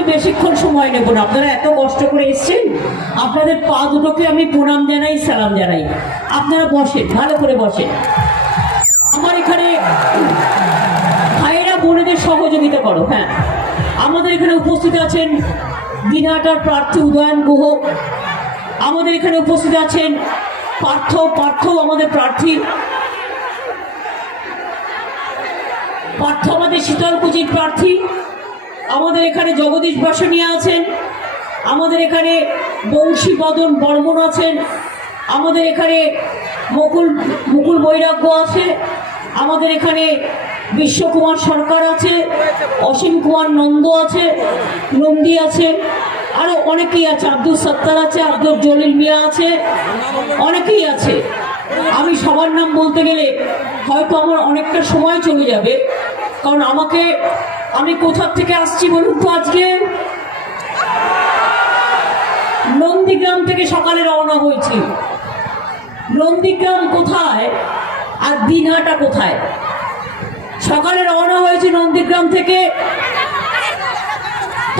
আমি বেশিক্ষণ সময় নেব না, আপনারা এত কষ্ট করে এসেছেন, আপনাদের পা দুটোকে আমি প্রণাম জানাই, সালাম জানাই। আপনারা বসেন, ভালো করে বসেন। আমার এখানে ভাইয়েরা বোনেদের সহযোগিতা করো। হ্যাঁ, আমাদের এখানে উপস্থিত আছেন দিনহাটার প্রার্থী উদয়ন গুহ, আমাদের এখানে উপস্থিত আছেন পার্থ আমাদের প্রার্থী, পার্থ আমাদের শীতলকুচির প্রার্থী। আমাদের এখানে জগদীশ বাসনিয়া আছেন, আমাদের এখানে বংশী বদন বর্মন আছেন, আমাদের এখানে মুকুল বৈরাগ্য আছে, আমাদের এখানে বিশ্বকুমার সরকার আছে, অসীম কুমার নন্দী আছে, আরো অনেকেই আছে, আব্দুল সত্তার আছে, আব্দুল জলিল মিয়া আছে, অনেকেই আছে। আমি সবার নাম বলতে গেলে হয়তো আমার অনেকটা সময় চলে যাবে, কারণ আমি কোথা থেকে আসছি বলুন তো। আজকে নন্দীগ্রাম থেকে সকালে রওনা হয়েছি। নন্দীগ্রাম কোথায় আর দিনহাটা কোথায়? সকালে রওনা হয়েছি নন্দীগ্রাম থেকে,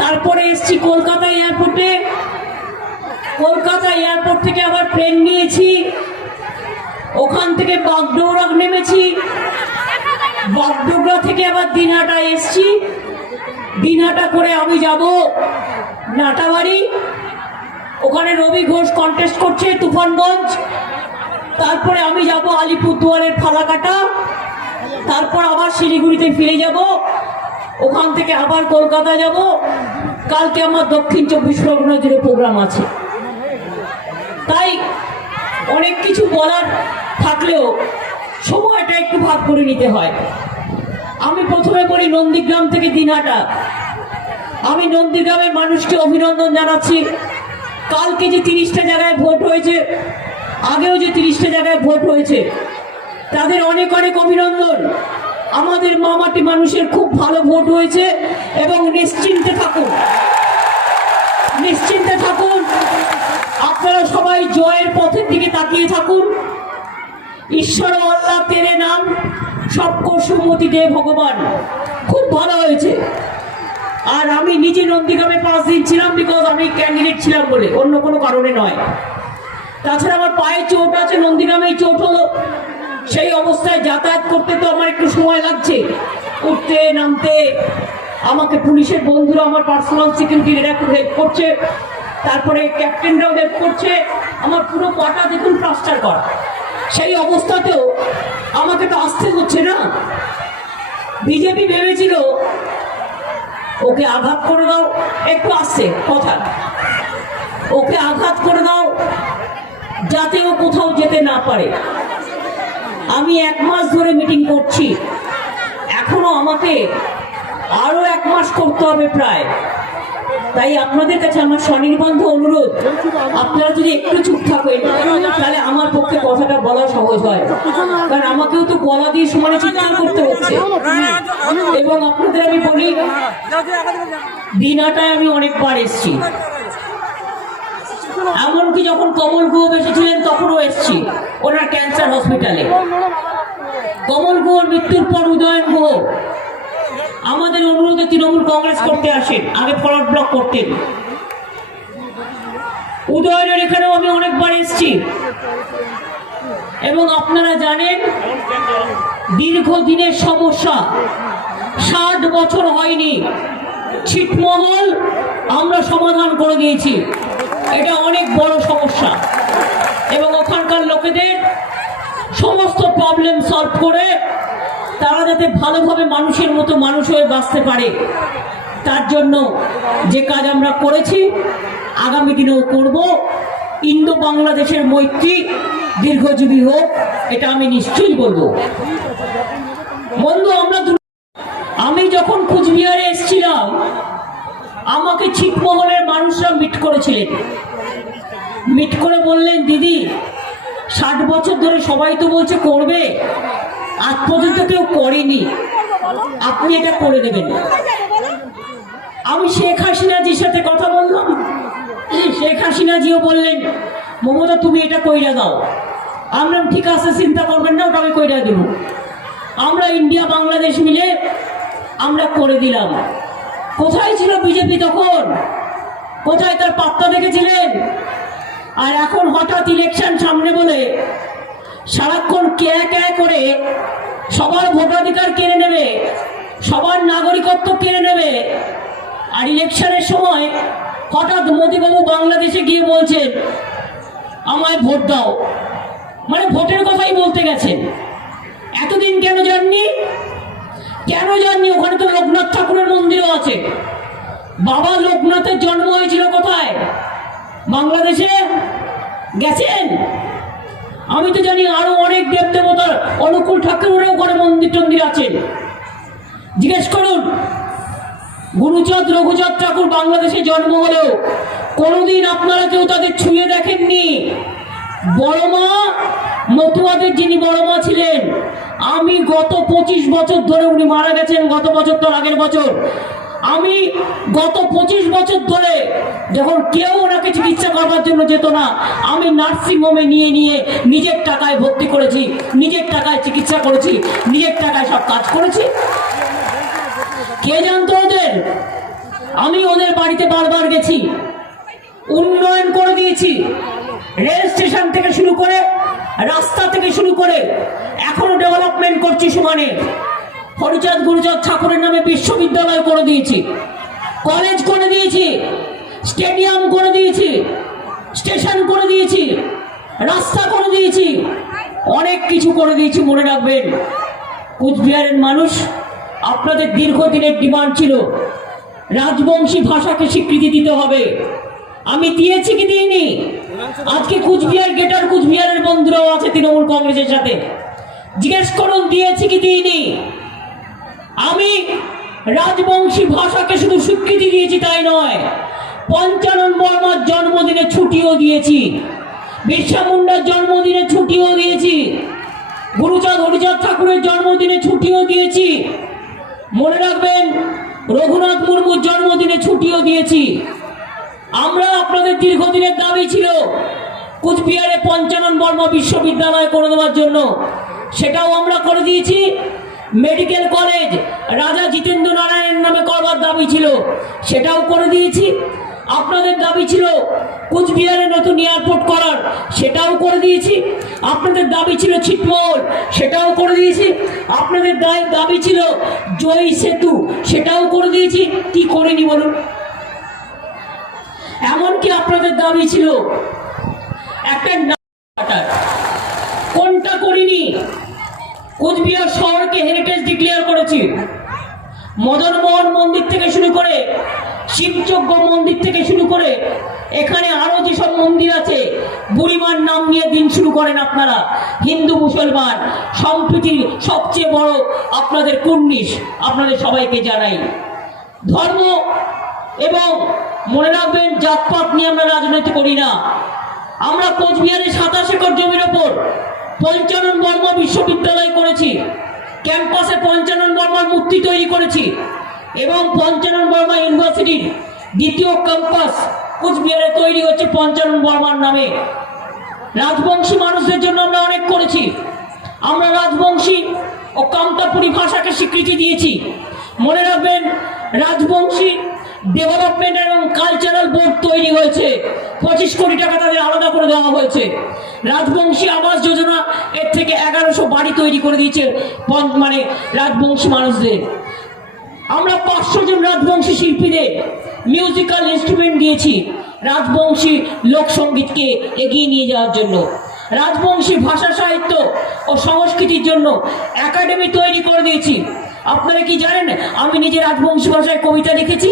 তারপরে এসছি কলকাতা এয়ারপোর্টে। কলকাতা এয়ারপোর্ট থেকে আবার ট্রেন নিয়েছি, ওখান থেকে বাগডোগরা নেমেছি, বাগডোগরা থেকে আবার দিনহাটা এসছি। দিনহাটা করে আমি যাব নাটাবাড়ি, ওখানে রবি ঘোষ কন্টেস্ট করছে তুফানগঞ্জ। তারপরে আমি যাব আলিপুরদুয়ারের ফালাকাটা, তারপর আবার শিলিগুড়িতে ফিরে যাব, ওখান থেকে আবার কলকাতা যাব। কালকে আমার দক্ষিণ 24 পরগনা জুড়ে প্রোগ্রাম আছে। তাই অনেক কিছু বলার থাকলেও সময়টা একটু ভাগ করে নিতে হয়। আমি প্রথমে বলি নন্দীগ্রাম থেকে দিনহাটা। আমি নন্দীগ্রামের মানুষকে অভিনন্দন জানাচ্ছি। কালকে যে 30টা জায়গায় ভোট হয়েছে, আগেও যে 30টা জায়গায় ভোট হয়েছে, তাদের অনেক অনেক অভিনন্দন। আমাদের মামাটি মানুষের খুব ভালো ভোট হয়েছে এবং নিশ্চিন্তে থাকুন। আপনারা সবাই জয়ের পথের দিকে তাকিয়ে থাকুন। ঈশ্বর আল্লাহ তেরে নাম সবকো সুমতি দে ভগবান। খুব ভালো হয়েছে। আর আমি নিজে নন্দীগ্রামে 5 দিন ছিলাম, বিকজ আমি ক্যান্ডিডেট ছিলাম বলে, অন্য কোনো কারণে নয়। তাছাড়া আমার পায়ে চোট আছে, নন্দীগ্রামেই চোট হলো। সেই অবস্থায় যাতায়াত করতে তো আমার একটু সময় লাগছে, উঠতে নামতে। আমাকে পুলিশের বন্ধুরা, আমার পার্সোনাল সিকিউরিটি হেল্প করছে, তারপরে ক্যাপ্টেনরাও হেল্প করছে। আমার পুরো পাটা দেখুন প্লাস্টার করা। সেই অবস্থাতেও আমাকে তো আসতে হচ্ছে না। বিজেপি ভেবেছিল ওকে আঘাত করে দাও, একটু আসছে কথা, ওকে আঘাত করে দাও যাতে ও কোথাও যেতে না পারে। আমি 1 মাস ধরে মিটিং করছি, এখনো আমাকে আরো 1 মাস করতে হবে প্রায়। তাই আপনাদের কাছে আমার স্বনির্বন্ধ অনুরোধ, আপনারা যদি একটু চুপ থাকেন তাহলে আমার পক্ষে কথাটা বলা সহজ হয়, কারণ আমাকেও তো গলা দিয়ে সমানে চিৎকার করতে হচ্ছে। এবং আপনাদের আমি বলি, দিনহাটায় আমি অনেকবার এসছি, এমনকি যখন কমল গুহ এসেছিলেন তখনও এসছি ওনার ক্যান্সার হসপিটালে। কমল গুহর মৃত্যুর পর উদয়ন গুহ আমাদের অনুরোধে তৃণমূল কংগ্রেস করতে আসেন, আগে ফরওয়ার্ড ব্লক করতেন। উদয়নের এখানেও আমি অনেকবার এসছি। এবং আপনারা জানেন দীর্ঘদিনের সমস্যা, 60 বছর হয়নি, ছিটমহল আমরা সমাধান করে দিয়েছি। এটা অনেক বড় সমস্যা এবং ওখানকার লোকেদের সমস্ত প্রবলেম সলভ করে তারা যাতে ভালোভাবে মানুষের মতো মানুষ হয়ে বাঁচতে পারে, তার জন্য যে কাজ আমরা করেছি আগামী দিনেও করব। ইন্দো বাংলাদেশের মৈত্রী দীর্ঘজীবী হোক, এটা আমি নিশ্চয়ই বলবো। বন্ধু, আমি যখন কুচবিহারে এসেছিলাম আমাকে ছিটমহলের মানুষরা মিট করেছিলেন। মিট করে বললেন, দিদি 60 বছর ধরে সবাই তো বলছে করবে, আজ পর্যন্ত কেউ করেনি, আপনি এটা করে দেবেন। আমি শেখ হাসিনাজির সাথে কথা বললাম, শেখ হাসিনাজিও বললেন, মমতা তুমি এটা কইরা দাও। আমরা ঠিক আছে, চিন্তা করবেন না, ওটা আমি কইরা দেব। আমরা ইন্ডিয়া বাংলাদেশ মিলে আমরা করে দিলাম। কোথায় ছিল বিজেপি তখন? কোথায় তার পাত্তা দেখেছিলেন? আর এখন হঠাৎ ইলেকশন সামনে বলে সারাক্ষণ ক্যা করে সবার ভোটাধিকার কেড়ে নেবে, সবার নাগরিকত্ব কেড়ে নেবে। আর ইলেকশনের সময় হঠাৎ মোদিবাবু বাংলাদেশে গিয়ে বলছেন আমায় ভোট দাও, মানে ভোটের কথাই বলতে গেছেন। এতদিন কেন যাননি? কেন যাননি? ওখানে তো লোকনাথ ঠাকুরের মন্দিরও আছে। বাবা লোকনাথের জন্ম হয়েছিল কোথায়? বাংলাদেশে। গেছেন? আমি তো জানি আরো অনেক দেব দেবতার, অনুকূল ঠাকুরেরও ওখানে মন্দির টন্দির আছেন। জিজ্ঞেস করুন, গুরুচাঁদ রঘুচাঁদ ঠাকুর বাংলাদেশে জন্ম হলেও কোনোদিন আপনারা কেউ তাদের ছুঁয়ে দেখেননি। বড় মা মতুয়াদের যিনি বড় মা ছিলেন, আমি গত 25 বছর ধরে, উনি মারা গেছেন গত বছর, তো আগের বছর, আমি গত 25 বছর ধরে যখন কেউ ওনাকে চিকিৎসা করবার জন্য যেত না, আমি নার্সিং হোমে নিয়ে নিজের টাকায় ভর্তি করেছি, নিজের টাকায় চিকিৎসা করেছি, নিজের টাকায় সব কাজ করেছি। কে জানতো ওদের? আমি ওদের বাড়িতে বারবার গেছি, উন্নয়ন করে দিয়েছি। রেল স্টেশন থেকে শুরু করে, রাস্তা থেকে শুরু করে এখনো ডেভেলপমেন্ট করছি সমানে। হরিচাঁদ গুরুচাঁদ ঠাকুরের নামে বিশ্ববিদ্যালয় করে দিয়েছি, কলেজ করে দিয়েছি, স্টেডিয়াম করে দিয়েছি, স্টেশন করে দিয়েছি, রাস্তা করে দিয়েছি, অনেক কিছু করে দিয়েছি। মনে রাখবেন, কুচবিহারের মানুষ, আপনাদের দীর্ঘদিনের ডিমান্ড ছিল রাজবংশী ভাষাকে স্বীকৃতি দিতে হবে। আমি দিয়েছি কি দিইনি? আজকে কুচবিহার গেটার কুচবিহারের বন্ধুরাও আছে তৃণমূল কংগ্রেসের সাথে, জিজ্ঞেস করুন দিয়েছি কি দিইনি। আমি রাজবংশী ভাষাকে শুধু স্বীকৃতি দিয়েছি তাই নয়, পঞ্চানন বর্মার জন্মদিনে ছুটিও দিয়েছি, বিরসা মুন্ডার জন্মদিনে ছুটিও দিয়েছি, গুরুচাঁদ হরিচাঁদ ঠাকুরের জন্মদিনে ছুটিও দিয়েছি। মনে রাখবেন, রঘুনাথ মুর্মুর জন্মদিনে ছুটিও দিয়েছি। আমরা, আপনাদের দীর্ঘদিনের দাবি ছিল কুচবিহারে পঞ্চানন বর্মা বিশ্ববিদ্যালয় করে দেওয়ার জন্য, সেটাও আমরা করে দিয়েছি। মেডিকেল কলেজ রাজা জিতেন্দ্র নারায়ণের নামে করবার দাবি ছিল, সেটাও করে দিয়েছি। আপনাদের দাবি ছিল কুচবিহারে নতুন এয়ারপোর্ট করার, সেটাও করে দিয়েছি। আপনাদের দাবি ছিল ছিটমহল, সেটাও করে দিয়েছি। আপনাদের দাবি ছিল জয়ী সেতু, সেটাও করে দিয়েছি। কি করিনি বলুন? এমনকি আপনাদের দাবি ছিল একটা, কোনটা করিনি? কুচবিহার শহরকে হেরিটেজ ডিক্লেয়ার করেছি। মদন মোহন মন্দির থেকে শুরু করে, শিবযজ্ঞ মন্দির থেকে শুরু করে, এখানে আরো যেসব মন্দির আছে, বুড়িমার নাম নিয়ে দিন শুরু করেন আপনারা। হিন্দু মুসলমান সম্প্রীতির সবচেয়ে বড় আপনাদের কুর্নিশ, আপনাদের সবাইকে জানাই। ধর্ম এবং মনে রাখবেন, জাতপাত নিয়ে আমরা রাজনীতি করি না। আমরা কোচবিহারে 27 একর জমির ওপর পঞ্চানন বর্মা বিশ্ববিদ্যালয় করেছি, ক্যাম্পাসে পঞ্চানন বর্মার মূর্তি তৈরি করেছি, এবং পঞ্চানন বর্মা ইউনিভার্সিটির দ্বিতীয় ক্যাম্পাস কুচবিহারে তৈরি হচ্ছে পঞ্চানন বর্মার নামে। রাজবংশী মানুষদের জন্য আমরা অনেক করেছি। আমরা রাজবংশী ও কামতাপুরী ভাষাকে স্বীকৃতি দিয়েছি। মনে রাখবেন, রাজবংশী ডেভেলপমেন্ট এবং কালচারাল বোর্ড তৈরি হয়েছে, 25 কোটি টাকা তাদের আলাদা করে দেওয়া হয়েছে। রাজবংশী আবাস যোজনা, এর থেকে 1100 বাড়ি তৈরি করে দিয়েছে মানে রাজবংশী মানুষদের। আমরা 500 জন রাজবংশী শিল্পীদের মিউজিক্যাল ইনস্ট্রুমেন্ট দিয়েছি রাজবংশী লোকসঙ্গীতকে এগিয়ে নিয়ে যাওয়ার জন্য। রাজবংশী ভাষা সাহিত্য ও সংস্কৃতির জন্য একাডেমি তৈরি করে দিয়েছি। আপনারা কি জানেন, আমি নিজে রাজবংশী ভাষায় কবিতা লিখেছি।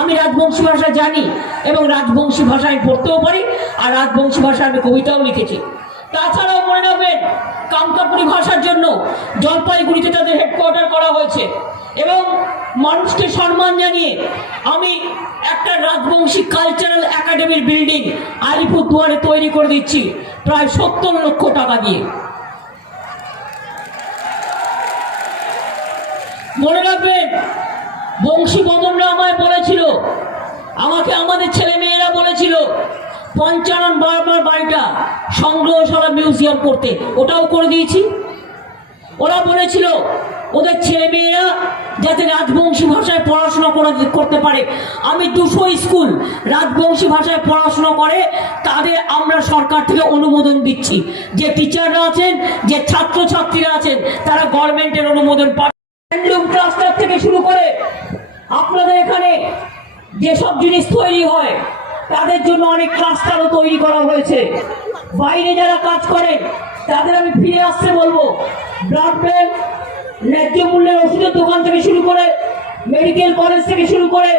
আমি রাজবংশী ভাষা জানি এবং রাজবংশী ভাষায় পড়তেও পারি, আর রাজবংশী ভাষায় আমি কবিতাও লিখেছি। তাছাড়াও মনে রাখবেন, কামতাপুরী ভাষার জন্য জলপাইগুড়িতে তাদের হেডকোয়ার্টার করা হয়েছে, এবং মানুষকে সম্মান জানিয়ে আমি একটা রাজবংশী কালচারাল একাডেমির বিল্ডিং আলিপুরদুয়ারে তৈরি করে দিচ্ছি প্রায় 70 লক্ষ টাকা দিয়ে। মনে রাখবেন, বংশীবদনরা আমায় বলেছিল, আমাকে আমাদের ছেলে মেয়েরা বলেছিল পঞ্চানন বর্মার বাড়িটা সংগ্রহশালা মিউজিয়াম করতে, ওটাও করে দিয়েছি। ওরা বলেছিল ওদের ছেলেমেয়েরা যাতে রাজবংশী ভাষায় পড়াশোনা করতে পারে। আমি 200 স্কুল রাজবংশী ভাষায় পড়াশোনা করে তাদের আমরা সরকার থেকে অনুমোদন দিচ্ছি। যে টিচাররা আছেন, যে ছাত্রছাত্রীরা আছেন, তারা গভর্নমেন্টের অনুমোদন পান। হ্যান্ডলুম ক্লাস্টার থেকে শুরু করে আপনাদের এখানে যেসব জিনিস তৈরি হয় তাদের জন্য অনেক ক্লাস্টারও তৈরি করা হয়েছে। বাইরে যারা কাজ করেন তাদের আমি ফিরে আসতে বলবো। ব্লাড ব্যাংক, ন্যায্য মূল্যের ওষুধের দোকান থেকে শুরু করে মেডিকেল কলেজ থেকে শুরু করে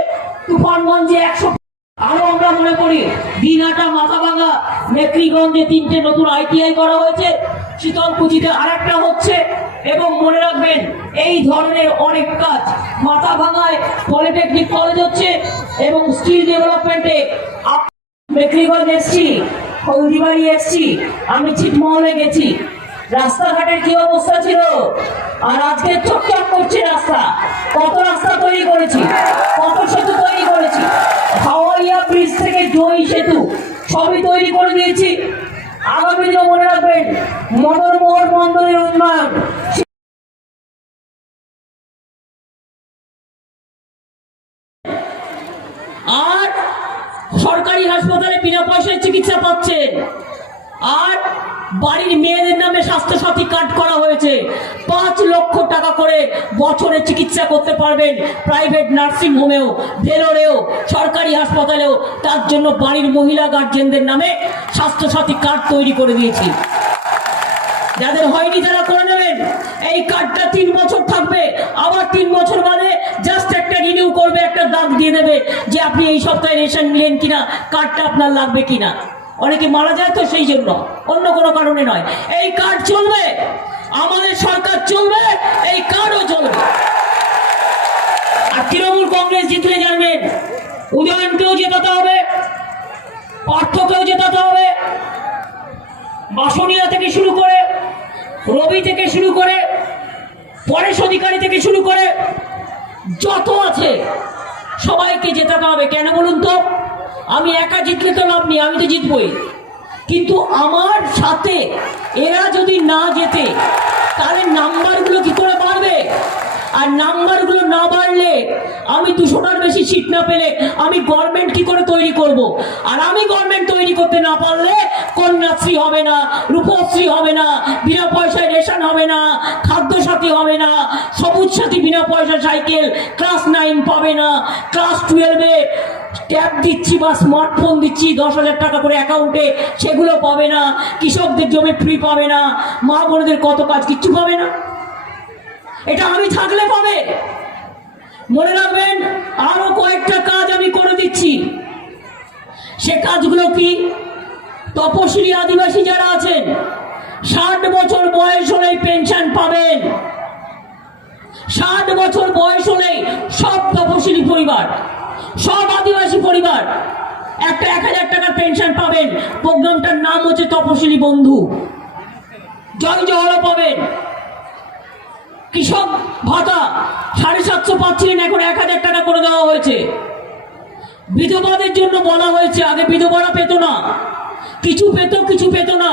তুফানগঞ্জে 100, আরো আমরা মনে করি দিনহাটা, মাথাভাঙা, মেকলিগঞ্জে 3টে নতুন ITI করা হয়েছে, শীতলকুচিতে আরেকটা হচ্ছে। এবং মনে রাখবেন এই ধরনের অনেক কাজ মাথাভাঙায় পলিটেকনিক কলেজ হচ্ছে এবং স্কিল ডেভেলপমেন্টে মেকলিগঞ্জ এসছি, হলদিবাড়ি এসছি, আমি ছিটমহলে গেছি। রাস্তাঘাটের কি অবস্থা ছিল, আর আজকে চকচক করছে রাস্তা। কত রাস্তা তৈরি করেছি, কত সেতু তৈরি করেছি, হাওড়িয়া ব্রিজ থেকে জয়ী সেতু সবই তৈরি করে দিয়েছি। আগামী দিনে মনে রাখবেন মদনমোহন বন্দরের উন্নয়ন, আর সরকারি হাসপাতালে বিনা পয়সায় চিকিৎসা পাচ্ছেন। আর বাড়ির মেয়েদের নামে স্বাস্থ্যসাথী কার্ড করা হয়েছে। 5 লক্ষ টাকা করে বছরে চিকিৎসা করতে পারবেন প্রাইভেট নার্সিং হোমেও, ভেলোরেও, সরকারি হাসপাতালেও। তার জন্য বাড়ির মহিলা গার্জেনদের নামে স্বাস্থ্যসাথী কার্ড তৈরি করে দিয়েছি। যাদের হয়নি তারা করে নেবেন। এই কার্ডটা 3 বছর থাকবে, আবার 3 বছর বাদে জাস্ট একটা রিনিউ করবে, একটা দাগ দিয়ে দেবে যে আপনি এই সপ্তাহে রেশন নিলেন কিনা, কার্ডটা আপনার লাগবে কিনা। অনেকে মারা যায় তো সেই জন্য, অন্য কোনো কারণে নয়। এই কার্ড চলবে, আমাদের সরকার চলবে, এই কার্ডও চলবে। আর তৃণমূল কংগ্রেস জিতলে জানবেন উদয়নকেও জেতাতে হবে, পার্থকেও জেতাতে হবে, বাসনিয়া থেকে শুরু করে, রবি থেকে শুরু করে, পরেশ অধিকারী থেকে শুরু করে যত আছে সবাইকে জেতাতে হবে। কেন বলুন তো? আমি একা জিতলে তো লাভ নেই, আমি তো জিতবই, কিন্তু আমার সাথে এরা যদি না জেতে তাহলে নাম্বারগুলো কি করে বাড়বে? আর নাম্বারগুলো না বাড়লে আমি 200টার বেশি সিট না পেলে আমি গভর্নমেন্ট কি করে তৈরি করব? আর আমি গভর্নমেন্ট তৈরি করতে না পারলে কন্যাশ্রী হবে না, রূপশ্রী হবে না, বিনা পয়সায় রেশন হবে না, খাদ্যসাথী হবে না, সবুজ সাথী বিনা পয়সা সাইকেল, ক্লাস 9 পাবে না, ক্লাস 12-এ ট্যাব দিচ্ছি বা স্মার্টফোন দিচ্ছি 10,000 টাকা করে অ্যাকাউন্টে, সেগুলো পাবে না, কৃষকদের জমি ফ্রি পাবে না, মা বোনদের কত কাজ কিচ্ছু পাবে না। এটা আমি থাকলে পাবে। মনে রাখবেন আরো কয়েকটা কাজ আমি করে দিচ্ছি। সে কাজগুলো কি? তপশিলি আদিবাসী যারা আছেন 60 বছর বয়স হলেই পেনশন পাবেন। 60 বছর বয়স হলেই সব তপশিলি পরিবার, সব আদিবাসী পরিবার একটা 1000 টাকার পেনশন পাবেন। প্রোগ্রামটার নাম হচ্ছে তপশিলি বন্ধু। জয় পাবেন। কৃষক ভাতা 750 পাচ্ছিলেন, এখন 1000 টাকা করে দেওয়া হয়েছে। বিধবাদের জন্য বলা হয়েছে, আগে বিধবারা পেত না, কিছু পেত কিছু পেত না,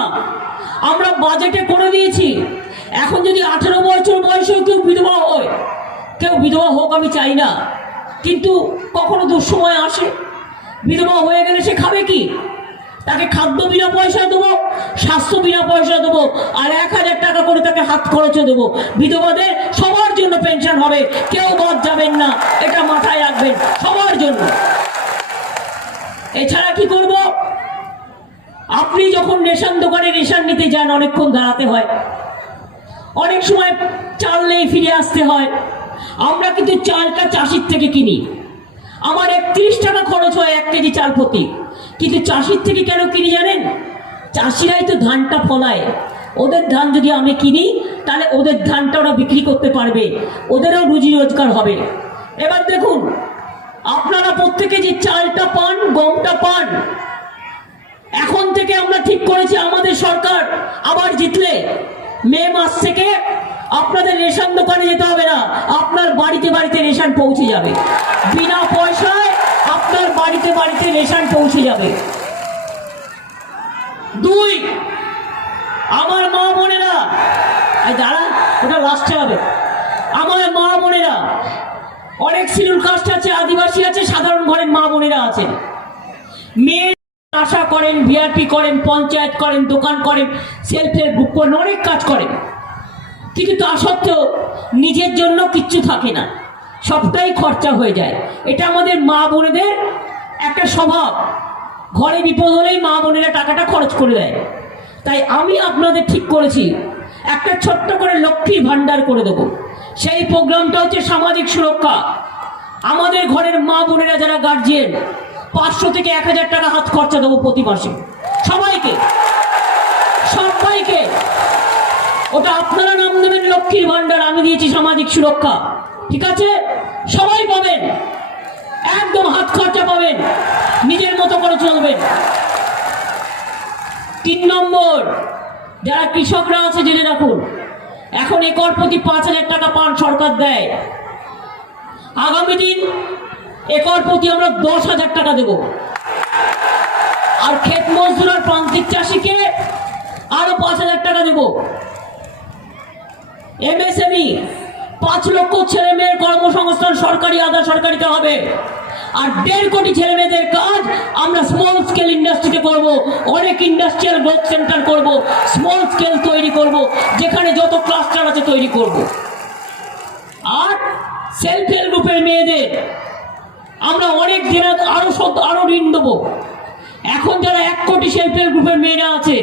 আমরা বাজেটে করে দিয়েছি। এখন যদি 18 বছর বয়সেও কেউ বিধবা হয়, কেউ বিধবা হোক আমি চাই না, কিন্তু কখনো দুঃসময় আসে, বিধবা হয়ে গেলে সে খাবে কি? তাকে খাদ্য বিনা পয়সা দেবো, স্বাস্থ্য বিনা পয়সা দেবো, আর 1000 টাকা করে তাকে হাত খরচও দেবো। বিধবাদের সবার জন্য পেনশন হবে, কেউ বাদ যাবেন না, এটা মাথায় রাখবেন, সবার জন্য। এছাড়া কি করব? আপনি যখন রেশন দোকানে রেশন নিতে যান অনেকক্ষণ দাঁড়াতে হয়, অনেক সময় চাল নেই, ফিরে আসতে হয়। আমরা কিন্তু চালটা চাষির থেকে কিনি, আমার 31 টাকা খরচ হয় 1 কেজি চাল প্রতি। কিন্তু চাষির থেকে কেন কিনি জানেন? চাষিরাই তো ধানটা ফলায়, ওদের ধান যদি আমি কিনি তাহলে ওদের ধানটা ওরা বিক্রি করতে পারবে, ওদেরও রুজি রোজগার হবে। এবার দেখুন, আপনারা প্রত্যেকে যে চালটা পান, গমটা পান, এখন থেকে আমরা ঠিক করেছি আমাদের সরকার আবার জিতলে মে মাস থেকে আপনাদের রেশন দোকানে যেতে হবে না, আপনার বাড়িতে বাড়িতে রেশন পৌঁছে যাবে, বিনা পয়সায় আপনার বাড়িতে বাড়িতে রেশন পৌঁছে যাবে। 2, আমার মা বোনেরা, দাঁড়া, ওটা লাস্টে হবে, আমার মা বোনেরা, অনেক শিডিউল কাস্ট আছে, আদিবাসী আছে, সাধারণ ঘরের মা বোনেরা আছেন। মেয়ে আশা করেন, ভিআরপি করেন, পঞ্চায়েত করেন, দোকান করেন, সেলফ হেল্প গ্রুপ করেন, অনেক কাজ করেন, কিন্তু তা সত্ত্বেও নিজের জন্য কিচ্ছু থাকে না, সবটাই খরচা হয়ে যায়। এটা আমাদের মা বোনেদের একটা স্বভাব। ঘরে বিপদ হলেই মা বোনেরা টাকাটা খরচ করে দেয়। তাই আমি আপনাদের ঠিক করেছি একটা ছোট্ট করে লক্ষ্মীর ভান্ডার করে দেবো। সেই প্রোগ্রামটা হচ্ছে সামাজিক সুরক্ষা। আমাদের ঘরের মা বোনেরা যারা গার্জিয়ান, 500 থেকে 1000 টাকা হাত খরচা দেবো প্রতি মাসে সবাইকে, সবাইকে। ওটা আপনারা নাম দেবেন লক্ষ্মীর ভান্ডার, আমি দিয়েছি সামাজিক সুরক্ষা। ঠিক আছে, সবাই পাবেন, একদম হাত খরচা পাবেন, নিজের মতো করে চলবেন। 3 নম্বর, যারা কৃষকরা আছে জেনে রাখুন, এখন একর প্রতি 5000 টাকা পান সরকার দেয়। আগামী দিন একর প্রতি আমরা 10,000 টাকা দেব। আর ক্ষেত মজদুর আর প্রান্তিক চাষিকে আরো 5000 টাকা দেব। এমএসএমই 5 লক্ষ ছেলে মেয়ের কর্মসংস্থান সরকারি আধা সরকারিতে হবে। আর 1.5 কোটি ছেলে মেয়েদের কাজ আমরা স্মল স্কেল ইন্ডাস্ট্রিতে করব। অনেক ইন্ডাস্ট্রিয়াল গ্রোথ সেন্টার করব, স্মল স্কেল তৈরি করব, যেখানে যত ক্লাস্টার আছে তৈরি করব। আর সেলফ হেল্প গ্রুপের মেয়েদের আমরা অনেক দিন আরো ঋণ দেবো। এখন যারা 1 কোটি সেলফ হেল্প গ্রুপের মেয়েরা আছে,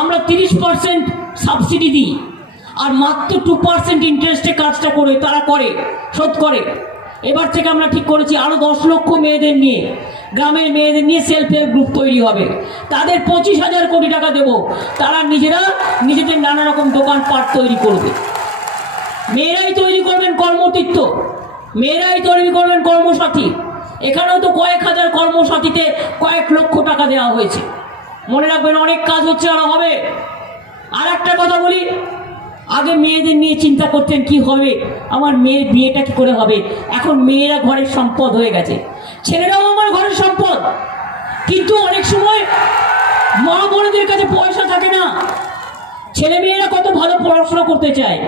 আমরা 30% সাবসিডি দিই, আর মাত্র 2% ইন্টারেস্টে কাজটা করে তারা শোধ করে। এবার থেকে আমরা ঠিক করেছি আরো 10 লক্ষ মেয়েদের নিয়ে, গ্রামের মেয়েদের নিয়ে সেলফ হেল্প গ্রুপ তৈরি হবে। তাদের 25,000 কোটি টাকা দেব। তারা নিজেদের নানা রকম দোকানপাট তৈরি করবে। মেয়েরাই তৈরি করবেন কর্মতীর্থ, মেয়েরাই তৈরি করবেন কর্মসাথী। এখানেও তো কয়েক হাজার কর্মসাথীতে কয়েক লক্ষ টাকা দেওয়া হয়েছে। মনে রাখবেন, অনেক কাজ হচ্ছে, আরো হবে। আর একটা কথা বলি, আগে মেয়েদের নিয়ে চিন্তা করতেন কি হবে, আমার মেয়ের বিয়েটা কি করে হবে। এখন মেয়েরা ঘরের সম্পদ হয়ে গেছে, ছেলেরাও আমার ঘরের সম্পদ। কিন্তু অনেক সময় মা বোনদের কাছে পয়সা থাকে না। ছেলে মেয়েরা কত ভালো পড়াশোনা করতে চায়,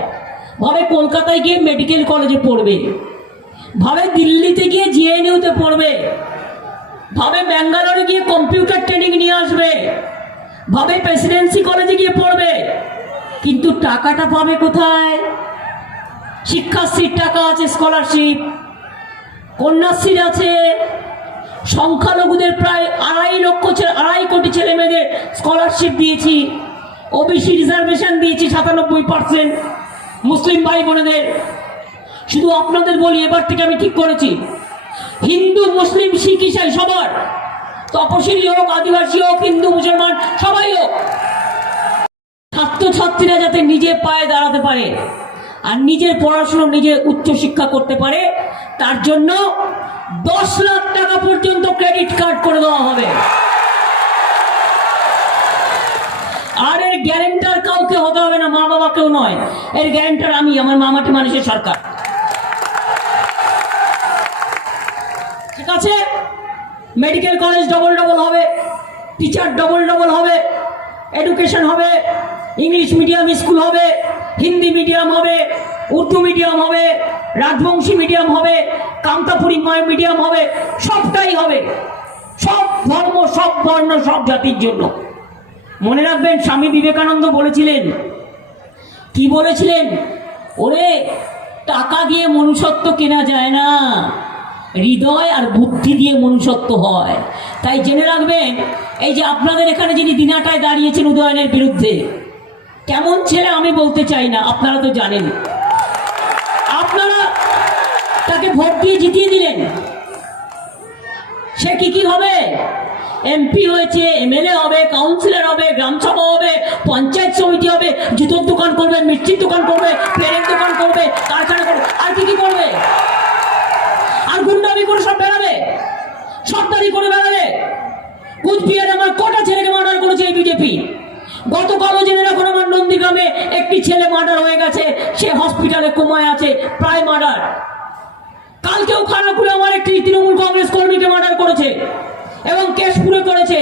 ভাবে কলকাতায় গিয়ে মেডিকেল কলেজে পড়বে, ভাবে দিল্লিতে গিয়ে জিএনইউতে পড়বে, ভাবে ব্যাঙ্গালোরে গিয়ে কম্পিউটার ট্রেনিং নিয়ে আসবে, ভাবে প্রেসিডেন্সি কলেজে গিয়ে পড়বে। কিন্তু টাকাটা পাবে কোথায়? শিক্ষাশ্রীর টাকা আছে, স্কলারশিপ, কন্যাশ্রী আছে, সংখ্যালঘুদের প্রায় 2.5 কোটি ছেলে মেয়েদের স্কলারশিপ দিয়েছি, ওবিসি রিজার্ভেশন দিয়েছি 97%, মুসলিম ভাই বোনেদের। শুধু আপনাদের বলি, এবার থেকে আমি ঠিক করেছি, হিন্দু মুসলিম শিখ ইসাই সবার, তপশিলি হোক, আদিবাসী হোক, হিন্দু মুসলমান সবাই হোক, ছাত্রছাত্রীরা যাতে নিজে পায়ে দাঁড়াতে পারে আর নিজের পড়াশোনা, নিজের উচ্চশিক্ষা করতে পারে, তার জন্য 10 লাখ টাকা পর্যন্ত ক্রেডিট কার্ড করে দেওয়া হবে। আর এর গ্যারেন্টার কাউকে হতে হবে না, মা বাবা কেউ নয়। এর গ্যারেন্টার আমি, আমার মামাটি মানুষের সরকার। ঠিক আছে, মেডিকেল কলেজ ডবল হবে, টিচার ডবল হবে, এডুকেশন হবে, ইংলিশ মিডিয়াম স্কুল হবে, হিন্দি মিডিয়াম হবে, উর্দু মিডিয়াম হবে, রাজবংশী মিডিয়াম হবে, কামতাপুরী মিডিয়াম হবে, সবটাই হবে, সব ধর্ম, সব বর্ণ, সব জাতির জন্য। মনে রাখবেন, স্বামী বিবেকানন্দ বলেছিলেন, কি বলেছিলেন? ওরে, টাকা দিয়ে মনুষ্যত্ব কেনা যায় না, হৃদয় আর বুদ্ধি দিয়ে মনুষ্যত্ব হয়। তাই জেনে রাখবেন, এই যে আপনাদের এখানে যিনি দিনাটায় দাঁড়িয়েছেন উদয়নের বিরুদ্ধে, কেমন ছেলে আমি বলতে চাই না, আপনারা তো জানেন। আপনারা তাকে ভোট দিয়ে জিতিয়ে দিলেন, সে কি হবে? এমপি হয়েছে, এমএলএ হবে, কাউন্সিলর হবে, গ্রামসভা হবে, পঞ্চায়েত সমিতি হবে, জুতোর দোকান করবে, মিষ্টির দোকান করবে, প্লেনের দোকান করবে, কারখানা করবে, আর কি করবে? আর গুন্ডামি করে সব বেড়াবে, সর্দারি করে বেড়াবে। কুচবিহারে আমার কটা ছেলেকে মার্ডার করেছে এই বিজেপি। গতকালও জেনে রাখুন, আমার নন্দীগ্রামে একটি ছেলে মার্ডার হয়ে গেছে, সে হসপিটালে কোমায় আছে, প্রায় মার্ডার। কালকেও খানাকুলে আমার একটি তৃণমূল কংগ্রেস কর্মীকে মার্ডার করেছে এবং কেশপুরে করেছে।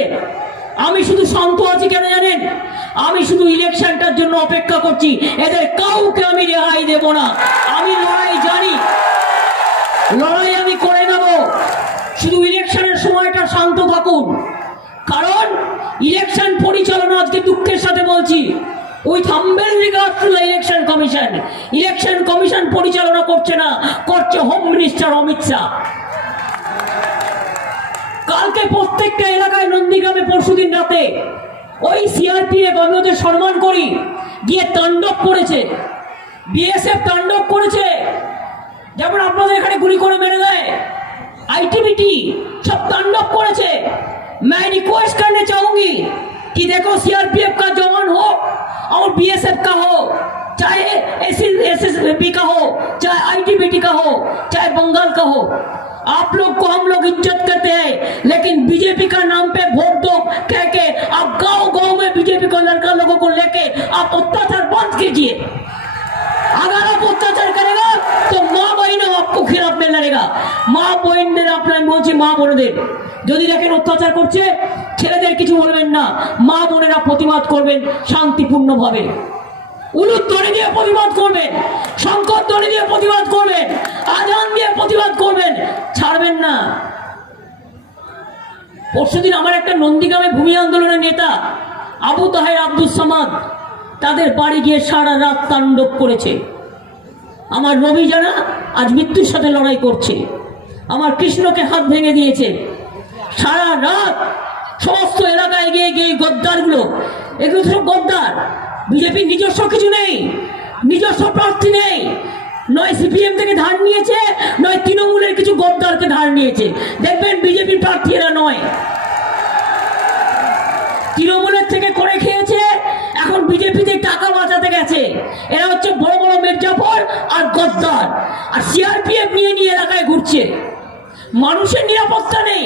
আমি শুধু শান্ত আছি কেন জানেন? আমি শুধু ইলেকশনটার জন্য অপেক্ষা করছি, এদের কাউকে আমি রেহাই দেব না। আমি লড়াই জানি, লড়াই আমি করে নেব। শুধু ইলেকশনের সময়টা শান্ত থাকুন, কারণ ইলেকশন পরিচালনা আজকে দুঃখের সাথে বলছি, with humble regards to the election commission, election commission পরিচালনা করছে না, করছে হোম মিনিস্টার অমিত শাহ। কালকে প্রত্যেকটা এলাকায় নন্দীগ্রামে পরশুদিন রাতে ওই সিআরপিএফ, আমি ওদের সম্মান করি, গিয়ে তাণ্ডব করেছে, বিএসএফ তাণ্ডব করেছে। যেমন আপনাদের এখানে গুলি করে মেরে দেয়, आईटीबीटी सब तांडव करेছে। मैं रिक्वेस्ट करने चाहूंगी कि देखो सीआरपीएफ का जवान हो और बीएसएफ का हो, चाहे एसएसबी का हो, चाहे आईटीबीटी का हो, चाहे बंगाल का हो, आप लोग को हम लोग इज्जत करते हैं, लेकिन बीजेपी का नाम पे वोट दो कह के आप गांव-गांव में बीजेपी को लड़का लोगों को लेके आप अत्याचार बंद कीजिए। अगर आप अत्याचार करेगा तो माँ बहन आपको खिलाफ में लड़ेगा। माँ बहनদের আপনারা বলছি, মা বোনদের যদি দেখেন অত্যাচার করছে, ছেলেদের কিছু বলবেন না, মা বোনেরা প্রতিবাদ করবেন শান্তিপূর্ণভাবে, উলুদ ধ্বনি দিয়ে প্রতিবাদ করবেন, শঙ্কর ধ্বনি দিয়ে প্রতিবাদ করবেন, আজান দিয়ে প্রতিবাদ করবেন, ছাড়বেন না। পরশুদিন আমার একটা নন্দীগ্রামে ভূমি আন্দোলনের নেতা আবু তাহের আব্দুল সামাদ তাদের বাড়ি গিয়ে সারা রাত তাণ্ডব করেছে। আমার রবি জানা আজ মৃত্যুর সাথে লড়াই করছে, আমার কৃষ্ণকে হাত ভেঙে দিয়েছে। সারা রাত সমস্ত এলাকায় গিয়ে গিয়ে গদ্দারগুলো, এগুলো সব গদ্দার। বিজেপির নিজস্ব কিছু নেই, নিজস্ব প্রার্থী নেই, নয় সিপিএম থেকে ধার নিয়েছে, নয় তৃণমূলের কিছু গদ্দারকে ধার নিয়েছে। দেখবেন বিজেপির প্রার্থী এরা নয়, তৃণমূলের থেকে করে খেয়েছে, এখন বিজেপিতে টাকা বাঁচাতে গেছে। এরা হচ্ছে বড় বড় মির্জাফর আর গদ্দার, আর সিআরপিএফ নিয়ে নিয়ে এলাকায় ঘুরছে। মানুষের নিরাপত্তা নেই,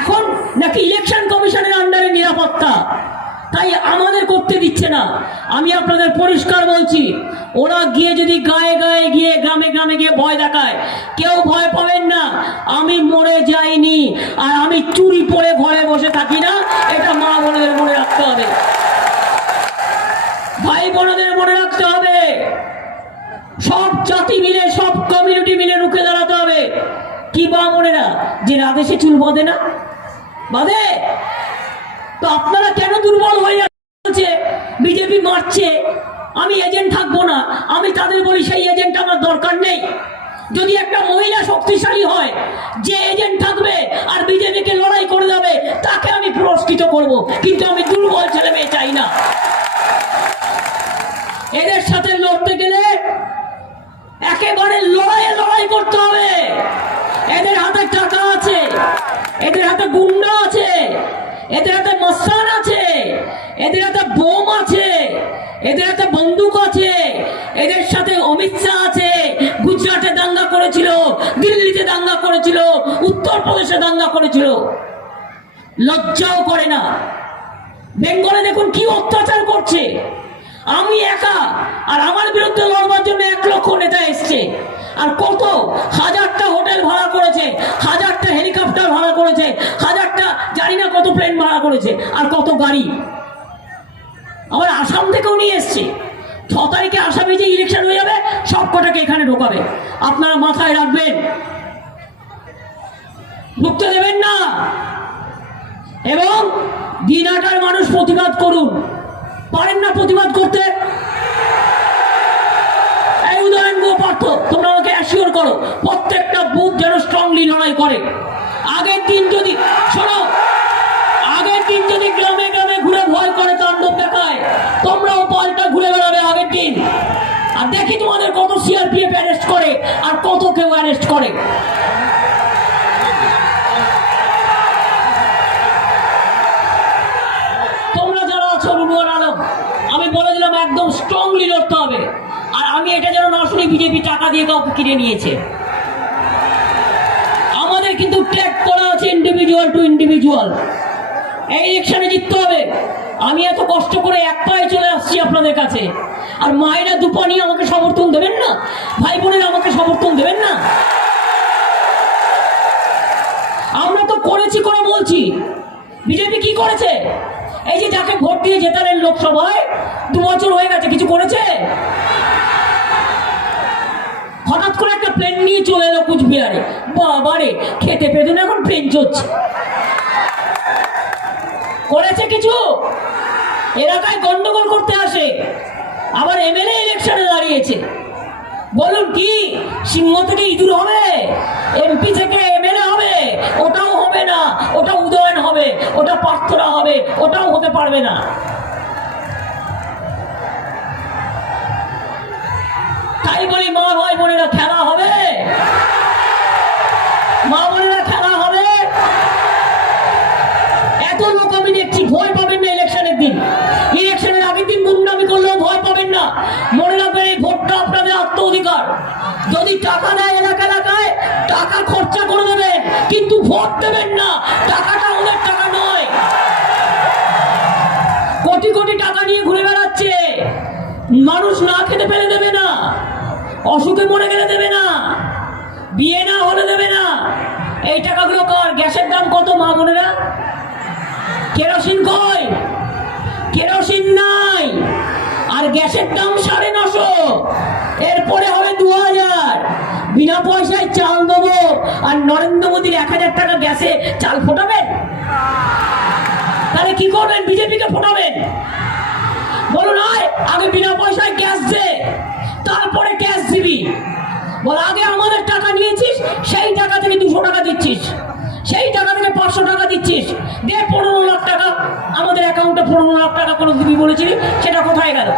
এখন নাকি ইলেকশন কমিশনের আন্ডারে নিরাপত্তা, তাই আমাদের করতে দিচ্ছে না। আমি আপনাদের পরিষ্কার বলছি, ওরা গিয়ে যদি গায়ে গায়ে গিয়ে গ্রামে গ্রামে গিয়ে ভয় দেখায়, কেউ ভয় পাবেন না। আমি মরে যাইনি, আর আমি চুরি পরে ঘরে বসে থাকি না, এটা মা বোনদের মনে রাখতে হবে, ভাই বোনদের মনে রাখতে হবে। সব জাতি মিলে, সব কমিউনিটি মিলে রুখে দাঁড়াতে হবে। কি বা বোনেরা যে আদেশে চুল বাঁধে না, বাঁধে? তো আপনারা কেন দুর্বল হয়ে যাচ্ছে? বিজেপি মারছে, আমি এজেন্ট থাকবো না, আমি তাদের বলি সেই এজেন্ট আমার দরকার নেই। যদি একটা মহিলা শক্তিশালী হয়, যে এজেন্ট থাকবে আর বিজেপিকে লড়াই করে যাবে, তাকে আমি পুরস্কৃত করব, কিন্তু আমি দুর্বল ছেলে মেয়ে চাই না। এদের সাথে লড়তে গেলে একেবারে লড়াই করতে হবে। এদের হাতে টাকা আছে, এদের হাতে গুন্ডা আছে, এদের হাতে মস্তান আছে, এদের হাতে বোম আছে, এদের হাতে বন্দুক আছে। এদের সাথে অমিত শাহ আছে, গুজরাটে দাঙ্গা করেছিল, দিল্লিতে দাঙ্গা করেছিল, উত্তরপ্রদেশে দাঙ্গা করেছিল, লজ্জাও করে না। বেঙ্গলে দেখুন কি অত্যাচার করছে। আমি একা, আর আমার বিরুদ্ধে লড়বার জন্য 1 লক্ষ নেতা এসছে, আর কত হাজারটা হোটেল ভাড়া করেছে, হাজারটা হেলিকপ্টার ভাড়া করেছে, হাজারটা জানি না কত প্লেন ভাড়া করেছে, আর কত গাড়ি। আবার আসাম থেকেও নিয়ে এসছে। 6 তারিখে আসামে যে ইলেকশন হয়ে যাবে, সব কটাকে এখানে ঢোকাবে। আপনারা মাথায় রাখবেন, ঢুকতে দেবেন না। এবং দিনহাটার মানুষ প্রতিবাদ করুন, পারেন না প্রতিবাদ করতে? এই উদয়ন গোপার্থ, তোমরা আমাকে অ্যাসিওর করো প্রত্যেকটা বুথ যেন স্ট্রংলি লড়াই করে। আগের দিন যদি শোনো, আগের দিন যদি গ্রামে গ্রামে ঘুরে ভয় করে তাণ্ডব দেখায়, তোমরাও পাল্টা ঘুরে বেড়াবে আগের দিন। আর দেখি তোমাদের কত সিআরপিএফ অ্যারেস্ট করে আর কত কেউ অ্যারেস্ট করে। আমি বলে দিলাম একদম স্ট্রংলি লড়তে হবে। আর আমি এটা যেন না শুনি বিজেপি টাকা দিয়ে কাউকে কিনে নিয়েছে। আমাদের কিন্তু ট্র্যাক করা আছে ইন্ডিভিজুয়াল টু ইন্ডিভিজুয়াল। এই ইলেকশনে জিততে হবে। আমি এত কষ্ট করে এক পায়ে চলে আসছি আপনাদের কাছে, আর মায়েরা দুপা নিয়ে আমাকে সমর্থন দেবেন না? ভাই বোনেরা আমাকে সমর্থন দেবেন না? আমরা তো করেছি করে বলছি। বিজেপি কি করেছে? এই যে যাকে ভোট দিয়ে জেতালেন লোকসভায়, 2 বছর হয়ে গেছে, কিছু করেছে? হঠাৎ করে একটা প্লেন নিয়ে চলে এলো কুচবিহারে। বাবারে, খেতে পেতো না, এখন প্লেন চলছে। করেছে কিছু? এলাকায় গন্ডগোল করতে আসে, আবার এমএলএ ইলেকশনে দাঁড়িয়েছে। বলুন কি সিংহ থেকে ইঁদুর হবে? এমপি থেকে এমএলএ হবে? ওটাও হবে না। ওটা উদয়ন হবে, ওটা পার্থরা হবে, ওটাও হতে পারবে না। তাই বলি মা ভাই বোনেরা, খেলা হবে? মা বোনেরা, খেলা হবে? এত লোক আমি দেখছি, ভয় পাবেন না ইলেকশনের দিন। ইলেকশনের আগের দিন গুন্ডামি করলেও ভয় পাবেন না। মনে রাখবেন, এই ভোটটা আপনাদের আত্ম অধিকার। যদি টাকা দেয় এলাকায় টাকা খরচা করে দেবেন, কিন্তু ভোট দেবেন না। টাকাটা ওদের টাকা নয়। কোটি কোটি টাকা নিয়ে ঘুরে বেড়াচ্ছে, মানুষ না খেতে পেরে দেবে না, অসুখে মরে গেলে দেবে না, বিয়ে না হলে দেবে না। এই টাকাগুলো কার? গ্যাসের দাম কত মা বোনেরা? কেরোসিন কই? কেরোসিন নাই, আর গ্যাসের দাম 950। এরপরে হবে 2000। বিনা পয়সায় চাল দেবো, আর নরেন্দ্র মোদীর 1000 টাকা গ্যাসে চাল ফোটাবেন? তাহলে কি করবেন? বিজেপিকে ফোটাবেন? বলুন, আগে বিনা পয়সায় গ্যাস দে, তারপরে গ্যাস দিবি। বল, আগে আমাদের টাকা নিয়েছিস, সেই টাকা থেকে 200 টাকা দিচ্ছিস, সেই টাকা থেকে 500 টাকা দিচ্ছিস, দে 15 লাখ টাকা আমাদের অ্যাকাউন্টে। 15 লাখ টাকা করে দিবি বলেছিলি, সেটা কোথায় গেল?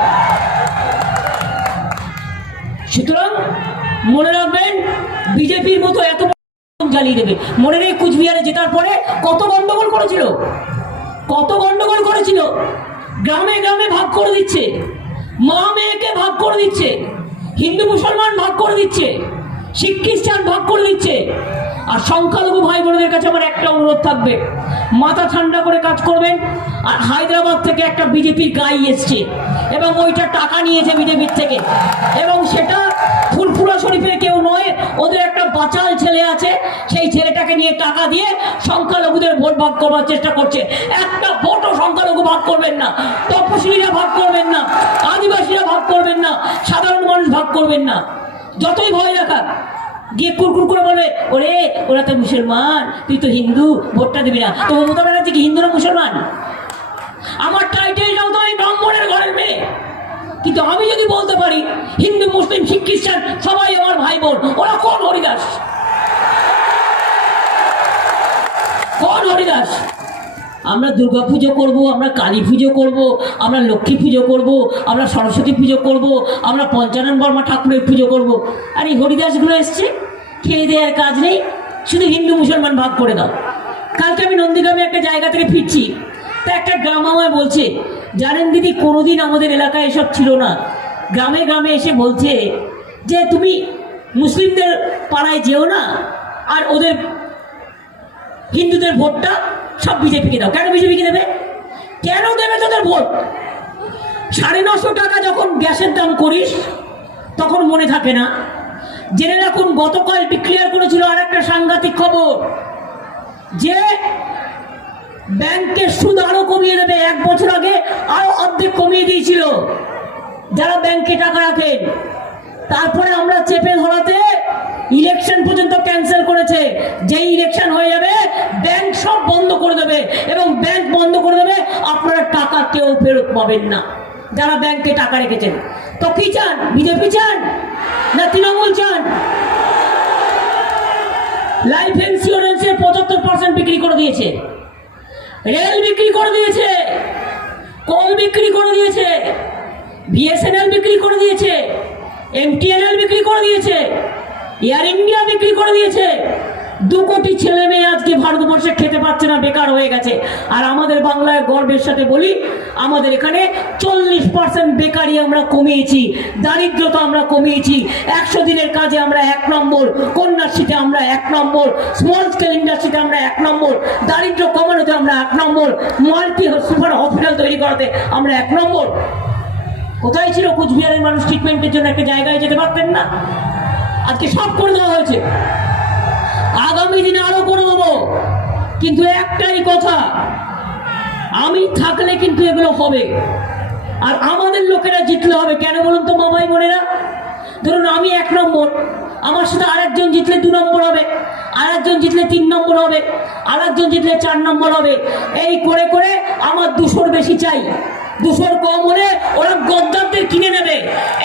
সুতরাং মনে রাখবেন, বিজেপির মতো এত জ্বালিয়ে দেবে। মনে নেই কুচবিহারে জেতার পরে কত গন্ডগোল করেছিল? কত গন্ডগোল করেছিল? গ্রামে গ্রামে ভাগ করে দিচ্ছে, মা মেয়েকে ভাগ করে দিচ্ছে, হিন্দু মুসলমান ভাগ করে দিচ্ছে, শিখ খ্রিস্টান ভাগ করে দিচ্ছে। আর সংখ্যালঘু ভাই বোনদের কাছে আমার একটা অনুরোধ থাকবে, মাথা ঠান্ডা করে কাজ করবেন। আর হায়দ্রাবাদ থেকে একটা বিজেপির গাই এসছে, এবং ওইটা টাকা নিয়েছে বিজেপির থেকে, এবং সেটা ফুলপুরা শরীফের কেউ নয়, ওদের একটা বাচাল ছেলে আছে, সেই ছেলেটাকে নিয়ে টাকা দিয়ে সংখ্যালঘুদের ভোট ভাগ করবার চেষ্টা করছে। একটা ভোটও সংখ্যালঘু ভাগ করবেন না, তপশিলীরা ভাগ করবেন না, আদিবাসীরা ভাগ করবেন না, সাধারণ মানুষ ভাগ করবেন না। যতই ভয় রাখা, গিয়ে কুরকুর করে বলবে, ওরে ওরা তো মুসলমান, তুই তো হিন্দু, ভোটটা দিবি না। তো মমতা ব্যানার্জি কি হিন্দু না মুসলমান? আমার টাইটেলটাও তো আমি ব্রাহ্মণের ঘরের মেয়ে, কিন্তু আমি যদি বলতে পারি হিন্দু মুসলিম শিখ খ্রিস্টান সবাই আমার ভাই বোন, ওরা কোন হরিদাস? কোন হরিদাস? আমরা দুর্গা পুজো করবো, আমরা কালী পুজো করবো, আমরা লক্ষ্মী পুজো করবো, আমরা সরস্বতী পুজো করবো, আমরা পঞ্চানন বর্মা ঠাকুরের পুজো করবো। আর এই হরিদাসগুলো এসছে, খেয়ে দেওয়ার কাজ নেই, শুধু হিন্দু মুসলমান ভাগ করে দাও। কালকে আমি নন্দীগ্রামে একটা জায়গা থেকে ফিরছি, তা একটা গ্রাম আমায় বলছে, জানেন দিদি, কোনোদিন আমাদের এলাকায় এসব ছিল না। গ্রামে গ্রামে এসে বলছে যে তুমি মুসলিমদের পাড়ায় যেও না, আর ওদের হিন্দুদের ভোটটা সব বিজেপিকে দাও। কেন বিজেপিকে দেবে? কেন দেবে তোদের ভোট? 950 টাকা যখন গ্যাসের দাম করিস, তখন মনে থাকে না? জেনে রাখুন, গতকাল ডিক্লেয়ার করেছিল আর একটা সাংঘাতিক খবর, যে ব্যাংকের সুদ আরো কমিয়ে দেবে। 1 বছর আগে আরো অর্ধেক কমিয়ে দিয়েছিল যারা ব্যাংকে টাকা রাখেন। তারপরে আমরা চেপে ধরাতে ইলেকশন পর্যন্ত ক্যান্সেল করেছে। যেই ইলেকশন হয়ে যাবে, ব্যাংক সব বন্ধ করে দেবে, এবং ব্যাংক বন্ধ করে দেবে, আপনারা টাকা কেউ ফেরত পাবেন না যারা ব্যাংকে টাকা রেখেছেন। তো কি চান? বিজেপি চান না তৃণমূল চান? লাইফ ইন্স্যুরেন্সের 75% বিক্রি করে দিয়েছে, রেল বিক্রি করে দিয়েছে, কোল বিক্রি করে দিয়েছে, বিএসএনএল বিক্রি করে দিয়েছে, এমটিএনএল বিক্রি করে দিয়েছে, এয়ার ইন্ডিয়া বিক্রি করে দিয়েছে। 2 কোটি ছেলে মেয়ে আজকে ভারতবর্ষে খেতে পাচ্ছে না, বেকার হয়ে গেছে। আর আমাদের বাংলায় গর্বের সাথে বলি, আমাদের এখানে 40% বেকারি আমরা কমিয়েছি, দারিদ্রতা আমরা কমিয়েছি। 100 দিনের কাজে আমরা 1 নম্বর, কন্যাশ্রীতে আমরা 1 নম্বর, স্মল স্কেল ইন্ডাস্ট্রিতে আমরা 1 নম্বর, দারিদ্র কমানোতে আমরা 1 নম্বর, মাল্টি সুপার হসপিটাল তৈরি করাতে আমরা 1 নম্বর। কোথায় ছিল কুচবিহারের মানুষ ট্রিটমেন্টের জন্য? একটা জায়গায় যেতে পারতেন না? আজকে সব করে দেওয়া হয়েছে, আগামী দিনে আরো করে দেবো। কিন্তু একটাই কথা, আমি থাকলে কিন্তু এগুলো হবে, আর আমাদের লোকেরা জিতলে হবে। কেন বলুন তো মা ভাই বোনেরা? ধরুন আমি 1 নম্বর, আমার সাথে আরেকজন জিতলে 2 নম্বর হবে, আরেকজন জিতলে 3 নম্বর হবে, আরেকজন জিতলে 4 নম্বর হবে। এই করে করে আমার 200-র বেশি চাই। 200-র কম হলে ওরা গদ্দারদের কিনে নেবে।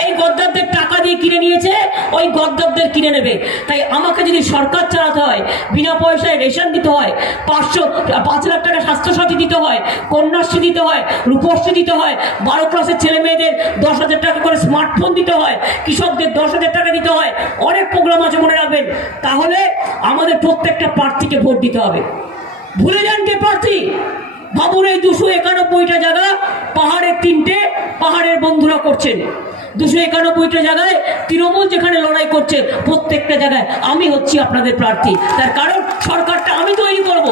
এই গদ্দারদের টাকা দিয়ে কিনে নিয়েছে, ওই গদ্দারদের কিনে নেবে। তাই আমাকে যদি সরকার চালাতে হয়, বিনা পয়সায় রেশন দিতে হয়, 5 লাখ টাকা স্বাস্থ্যসাথী দিতে হয়, কন্যাশ্রী দিতে হয়, রূপশ্রী দিতে হয়, 12 ক্লাসের ছেলে মেয়েদের 10,000 টাকা করে স্মার্টফোন দিতে হয়, কৃষকদের 10,000 টাকা দিতে হয়, অনেক প্রোগ্রাম আছে, মনে রাখবেন। তাহলে আমাদের প্রত্যেকটা প্রার্থীকে ভোট দিতে হবে। ভুলে যান কে প্রার্থী। ভাবুন, এই 291টা জায়গা পাহাড়ের 3টে পাহাড়ের বন্ধুরা করছেন। 291টা জায়গায় তৃণমূল যেখানে লড়াই করছে, প্রত্যেকটা জায়গায় আমি হচ্ছি আপনাদের প্রার্থী। তার কারণ সরকারটা আমি তৈরি করব,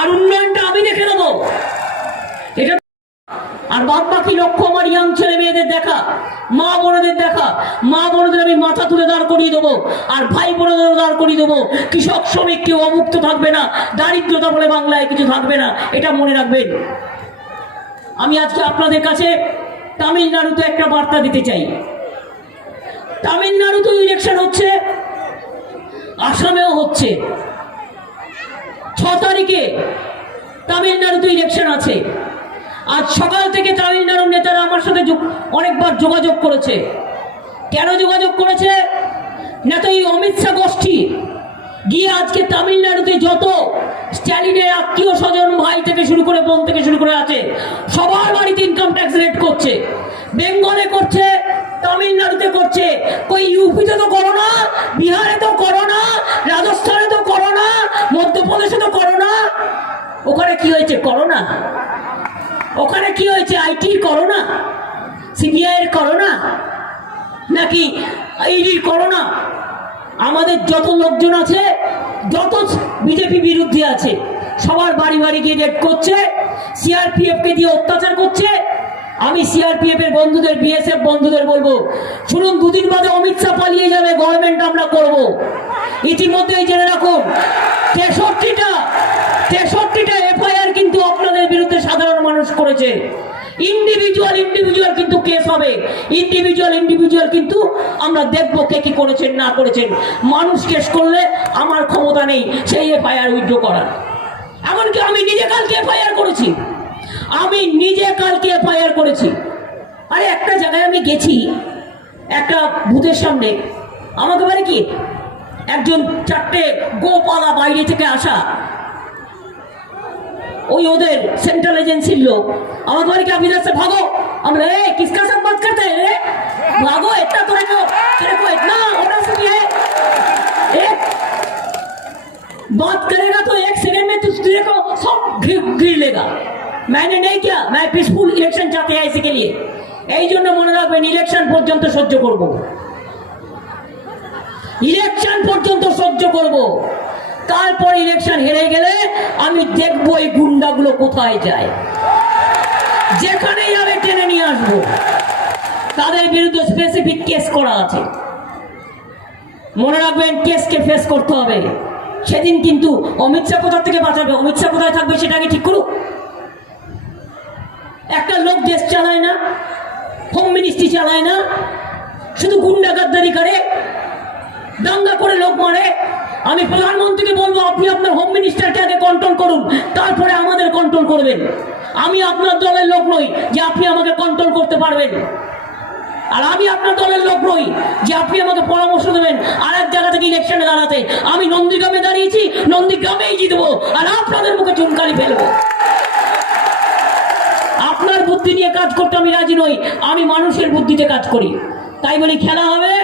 আর উন্নয়নটা আমি দেখে নেব। এটা আর বাদ বাকি লক্ষ্য আমার ইয়াং ছেলে মেয়েদের দেখা, মা বোনদের দেখা। মা বোনদের আমি মাথা তুলে দাঁড় করিয়ে দেবো, আর ভাই বোনদের দাঁড় করিয়ে দেবো। কৃষক শ্রমিক কেউ অমুক্ত থাকবে না, দারিদ্রতা বলে বাংলায় কিছু থাকবে না, এটা মনে রাখবেন। আমি আজকে আপনাদের কাছে তামিলনাড়ুতে একটা বার্তা দিতে চাই। তামিলনাড়ুতে ইলেকশন হচ্ছে, আসামেও হচ্ছে। 6 তারিখে তামিলনাড়ুতে ইলেকশন আছে। আজ সকাল থেকে তামিলনাড়ুর নেতারা আমার সাথে অনেকবার যোগাযোগ করেছে। কেন যোগাযোগ করেছে? না তো এই অমিত শাহ গোষ্ঠী গিয়ে আজকে তামিলনাড়ুতে যত স্ট্যালিনের আত্মীয় স্বজন, ভাই থেকে শুরু করে বোন থেকে শুরু করে আছে, সবার বাড়িতে ইনকাম ট্যাক্স রেট করছে। বেঙ্গলে করছে, তামিলনাড়ুতে করছে। কই ইউপিতে তো করো না, বিহারে তো করো না, রাজস্থানে তো করো না, মধ্যপ্রদেশে তো করো না। ওখানে কি হয়েছে? করোনা। ওখানে কি হয়েছে? আইটির করোনা, সিবিআই এর করোনা, নাকি ইডির করোনা? আমাদের যত লোকজন আছে, যত বিজেপি বিরুদ্ধে আছে, সবার বাড়ি বাড়ি গিয়ে রেড করছে, সিআরপিএফ কে দিয়ে অত্যাচার করছে। আমি সিআরপিএফ এর বন্ধুদের, বিএসএফ বন্ধুদের বলবো, শুনুন, 2 দিন বাদে অমিত শাহ পালিয়ে যাবে, গভর্নমেন্ট আমরা করব। ইতিমধ্যেই জেনে রাখুন, 63টা এফআইআর কিন্তু আপনাদের বিরুদ্ধে সাধারণ মানুষ করেছে। ইন্ডিভিজুয়াল কিন্তু কেস হবে। ইন্ডিভিজুয়াল কিন্তু আমরা দেখবো কে কি করেছেন না করেছেন। মানুষ কেস করলে আমার ক্ষমতা নেই সেই এফআইআর উইথড্র করার। এমনকি আমি নিজে কালকে এফআইআর করেছি। আরে একটা জায়গায় আমি গেছি, একটা বুথের সামনে, আমাকে বলে কি, একজন 4টে গোপালা বাইরে থেকে আসা, ওই ওদের সেন্ট্রাল এজেন্সির লোক, আমাকে বলে কি, আপনি इधर से भागो। আমরা किसका साथ बात करते हैं रे, भागो, इतना तेरे को इतना होना भी है। एक बात करेगा तो 1 सेकंड में तुझे को सब घिर लेगा। मैंने नहीं किया, मैं पीसफुल इलेक्शन चाहते हैं इसी के लिए। এই জন্য মনে রাখবেন, ইলেকশন পর্যন্ত সহ্য করব, ইলেকশন পর্যন্ত সহ্য করব। তারপর ইলেকশন হেরে গেলে আমি দেখবো এই গুন্ডাগুলো কোথায় যায়, যেখানেই যাবে টেনে নিয়ে আসবো। তাদের বিরুদ্ধে স্পেসিফিক কেস করা আছে, মনে রাখবেন, কেসকে ফেস করতে হবে। সেদিন কিন্তু অমিত শাহ কোথা থেকে বাঁচাবে? অমিত শাহ কোথায় থাকবে সেটাকে ঠিক করুক। একটা লোক দেশ চালায় না, হোম মিনিস্ট্রি চালায় না, শুধু গুন্ডা গাদ্দারি করে, দাঙ্গা করে লোক মারে। আমি প্রধানমন্ত্রীকে বলবো, আপনি আপনার হোম মিনিস্টারকে আগে কন্ট্রোল করুন, তারপরে আমাদের কন্ট্রোল করবেন। আমি আপনার দলের লোক নই যে আপনি আমাকে কন্ট্রোল করতে পারবেন, আর আমি আপনার দলের লোক নই যে আপনি আমাকে পরামর্শ দেবেন আর এক জায়গা থেকে ইলেকশনে দাঁড়াতে। আমি নন্দীগ্রামে দাঁড়িয়েছি, নন্দীগ্রামেই জিতবো, আর আপনাদের মুখে চুনকালি ফেলবো। আপনার বুদ্ধি নিয়ে কাজ করতে আমি রাজি নই, আমি মানুষের বুদ্ধিতে কাজ করি। তাই বলি, খেলা হবে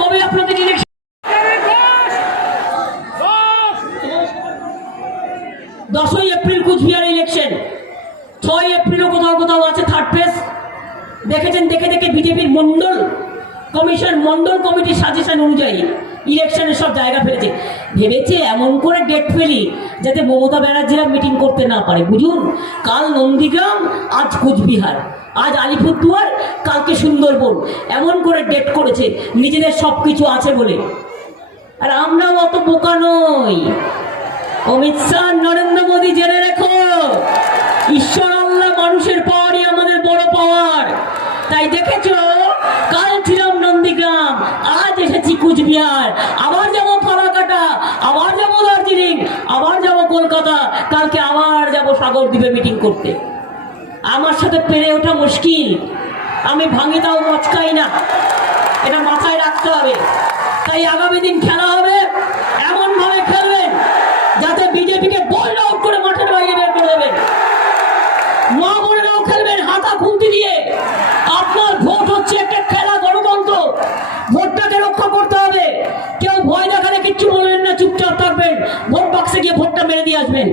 কবে আপনাদের ইলেকশন? 10ই এপ্রিল কুচবিহার ইলেকশন, 6ই এপ্রিলও কোথাও কোথাও আছে থার্ড ফেজ। দেখেছেন, দেখে বিজেপির মন্ডল কমিটির সাজেশন অনুযায়ী ইলেকশনের সব জায়গা ফেলেছে। ভেবেছে এমন করে ডেট ফেলি যাতে মমতা ব্যানার্জিরা মিটিং করতে না পারে। বুঝুন, কাল নন্দীগ্রাম, আজ কুচবিহার, আজ আলিপুরদুয়ার, কালকে সুন্দরবন, এমন করে ডেট করেছে নিজেদের সবকিছু আছে বলে। আর আমরাও অত বোকা নই। অমিত শাহ, নরেন্দ্র মোদী, জেনে রেখো, ঈশ্বর আল্লাহ, মানুষের পাওয়ারই আমাদের বড় পাওয়ার। তাই দেখেছো, কাল ছিলাম নন্দীগ্রাম, আজ এসেছি কুচবিহার, আবার যাবো ফালাকাটা, আবার যাবো দার্জিলিং, আবার যাবো কলকাতা, কালকে আবার যাবো সাগরদ্বীপে মিটিং করতে। আমার সাথে পেরে ওঠা মুশকিল। আমি ভাঙি তাও মচকাই না, এটা মাথায় রাখতে হবে। তাই আগামী দিন খেলা হবে, এমন ভাবে খেলবেন যাতে বিজেপিকে বোল্ড আউট করে মাঠের বাইরে বের করে দেবেন। মা বোনেরাও খেলবেন হাতা খুন্তি দিয়ে। আপনার ভোট হচ্ছে একটা খেলা, গণতন্ত্র, ভোটটাকে রক্ষা করতে হবে। কেউ ভয় দেখালে কিচ্ছু বলবেন না, চুপচাপ থাকবেন, ভোট বাক্সে গিয়ে ভোটটা মেরে দিয়ে আসবেন।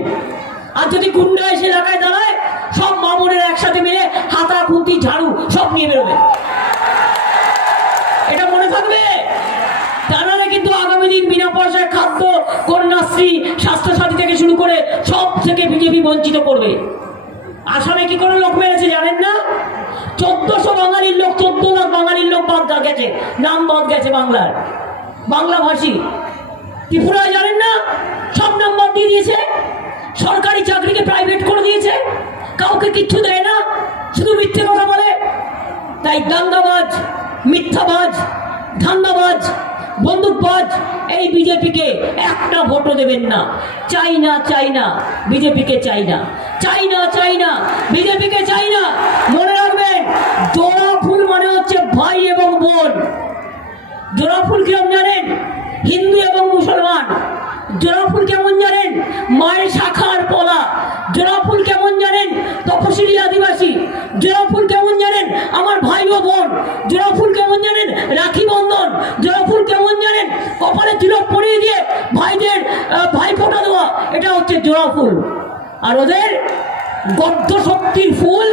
আর যদি গুন্ডা এসে এলাকায় দাঁড়ায়, সব মা বোনেরা একসাথে মিলে হাতা খুন্তি ঝাড়ু সব নিয়ে বেরোবে, এটা মনে থাকবে। তাহলে কিন্তু আগামী দিন বিনা পয়সায় খাদ্য, কন্যাশ্রী, স্বাস্থ্যসাথী থেকে শুরু করে সব থেকে বিজেপি বঞ্চিত করবে। আসামে কি করে লোক মেরেছে জানেন না? 1400 বাঙালির লোক, 14 লাখ বাঙালির লোক বাদ গেছে, নাম বাদ গেছে বাংলার, বাংলাভাষী। ত্রিপুরায় জানেন না, সব নাম বাদ দিয়ে দিয়েছে, সরকারি চাকরিকে প্রাইভেট করে দিয়েছে, কাউকে কিচ্ছু দেয় না, শুধু মিথ্যে কথা বলে। তাই দাঙ্গাবাজ, মিথ্যাবাজ, ধান্দাবাজ, বন্দুকবাজ এই বিজেপিকে একটা ভোটও দেবেন না। চাই না, চাই না, বিজেপিকে চাই না, চাই না, চাই না, বিজেপিকে চাই না। মনে রাখবেন, জোড়া ফুল মানে হচ্ছে ভাই এবং বোন। জোড়া ফুল কিরম জানেন? হিন্দু এবং মুসলমান। জোড়া ফুল কেমন জানেন? মায়ের শাখার পলা। জোড়া ফুল কেমন জানেন? তপশিলি আদিবাসী। জোড়া ফুল কেমন জানেন? আমার ভাই ও বোন। জোড়া ফুল কেমন জানেন? রাখি বন্ধন। জোড়া ফুল কেমন জানেন? কপালে তিলক পরিয়ে দিয়ে ভাইদের ভাই ফোঁটা দেওয়া, এটা হচ্ছে জোড়া ফুল। আর ওদের গদ্য শক্তির ফুল,